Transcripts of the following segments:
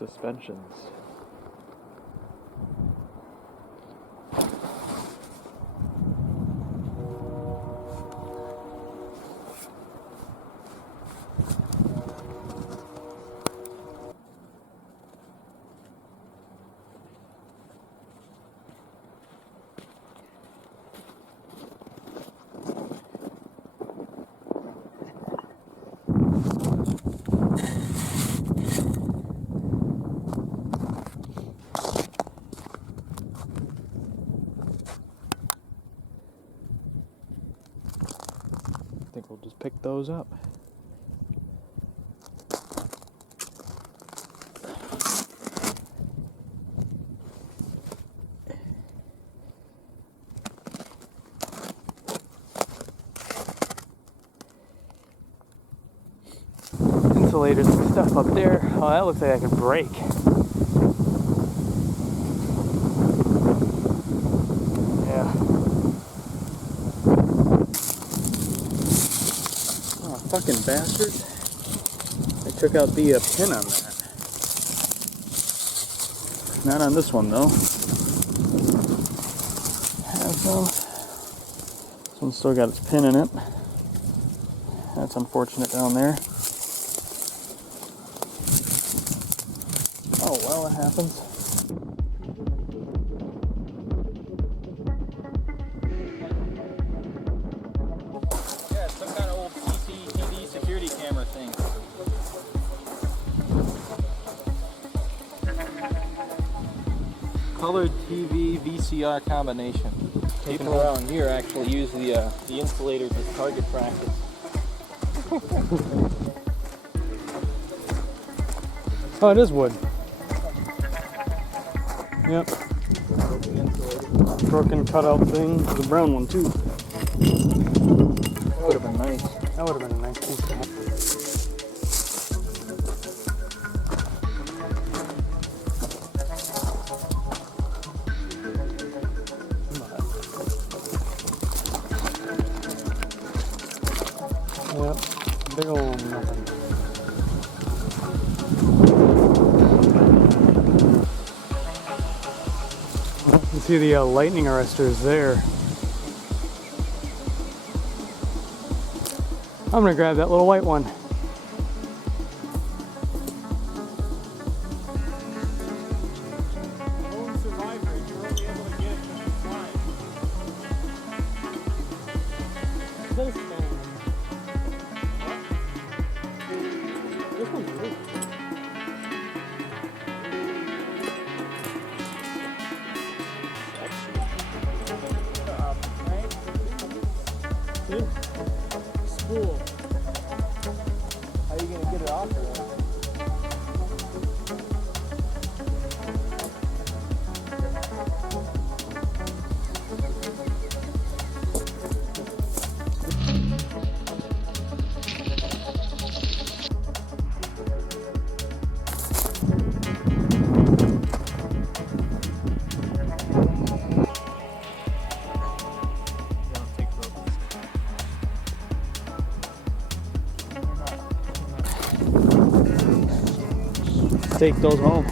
suspensions. I think we'll just pick those up. Insulators and stuff up there. Oh, that looks like I can break. Yeah. Oh, fucking bastards. They took out the pin on that. Not on this one, though. Have some. This one's still got its pin in it. That's unfortunate down there. Oh, well, it happens. Yeah, it's some kind of old CCTV security camera thing. Colored TV VCR combination. People around here actually use the insulators as target practice. Oh, it is wood. Yep. Broken cutout thing. The brown one too. That would have been nice. That would have been a nice piece to have. Yep. Big old nothing. You see the lightning arresters there. I'm gonna grab that little white one. Spool. How are you gonna get it off of there? Take those home.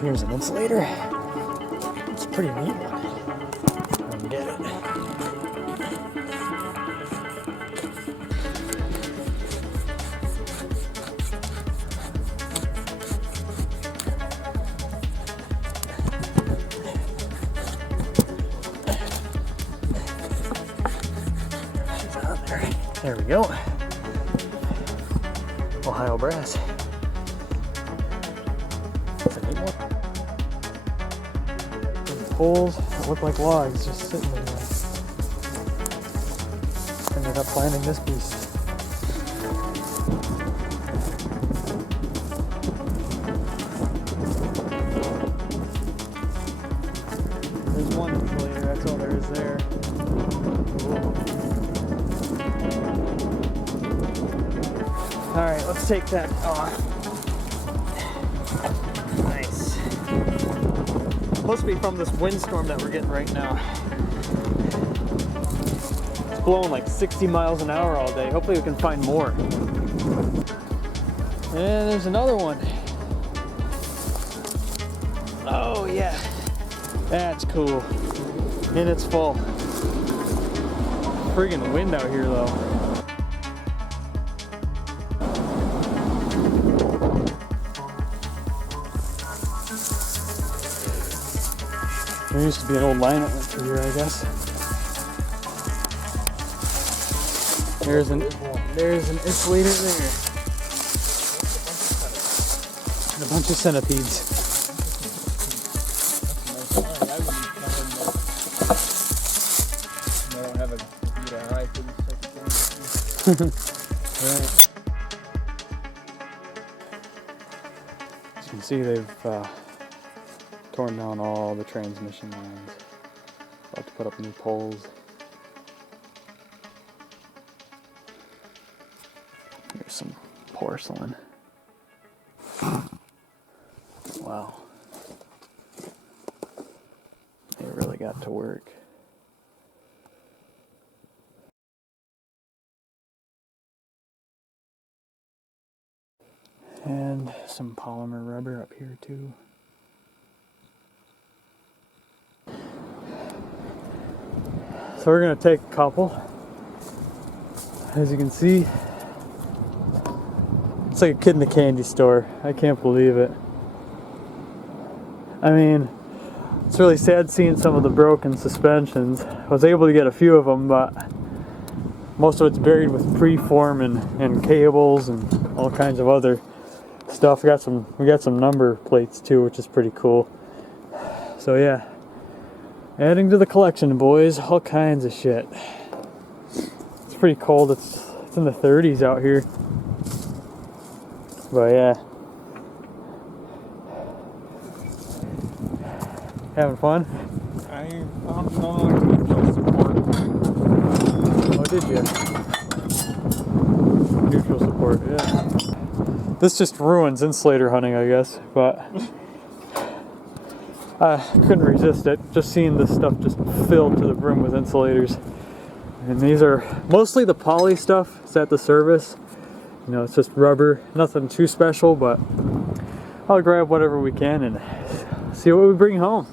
Here's an insulator. It's a pretty neat one. I can get it. She's on there. There we go. Ohio brass. That's a neat one. poles that look like logs just sitting there. Ended up finding this piece. There's one insulator, that's all there is there. Alright, let's take that off. Nice. Supposed to be from this windstorm that we're getting right now. It's blowing like 60 miles an hour all day. Hopefully we can find more. And there's another one. Oh yeah. That's cool. And it's full. Friggin' wind out here though. There used to be an old line that went through here, I guess. There's an insulator there. And a bunch of centipedes. I don't have a good eye for this type of thing. Right. As you can see, they've torn down all the transmission lines. About to put up new poles. Here's some porcelain. Wow. They really got to work. And some polymer rubber up here too. So we're going to take a couple. As you can see, it's like a kid in a candy store. I can't believe it. I mean, it's really sad seeing some of the broken suspensions. I was able to get a few of them, but most of it's buried with preform and cables and all kinds of other stuff. We got some number plates too, which is pretty cool. So yeah, adding to the collection, boys. All kinds of shit. It's pretty cold. It's in the 30s out here. But yeah, having fun. I found another neutral support. Oh, did you? Neutral support, yeah. This just ruins insulator hunting, I guess, but I couldn't resist it. Just seeing this stuff just filled to the brim with insulators. And these are mostly the poly stuff. It's at the service. You know, it's just rubber. Nothing too special, but I'll grab whatever we can and see what we bring home.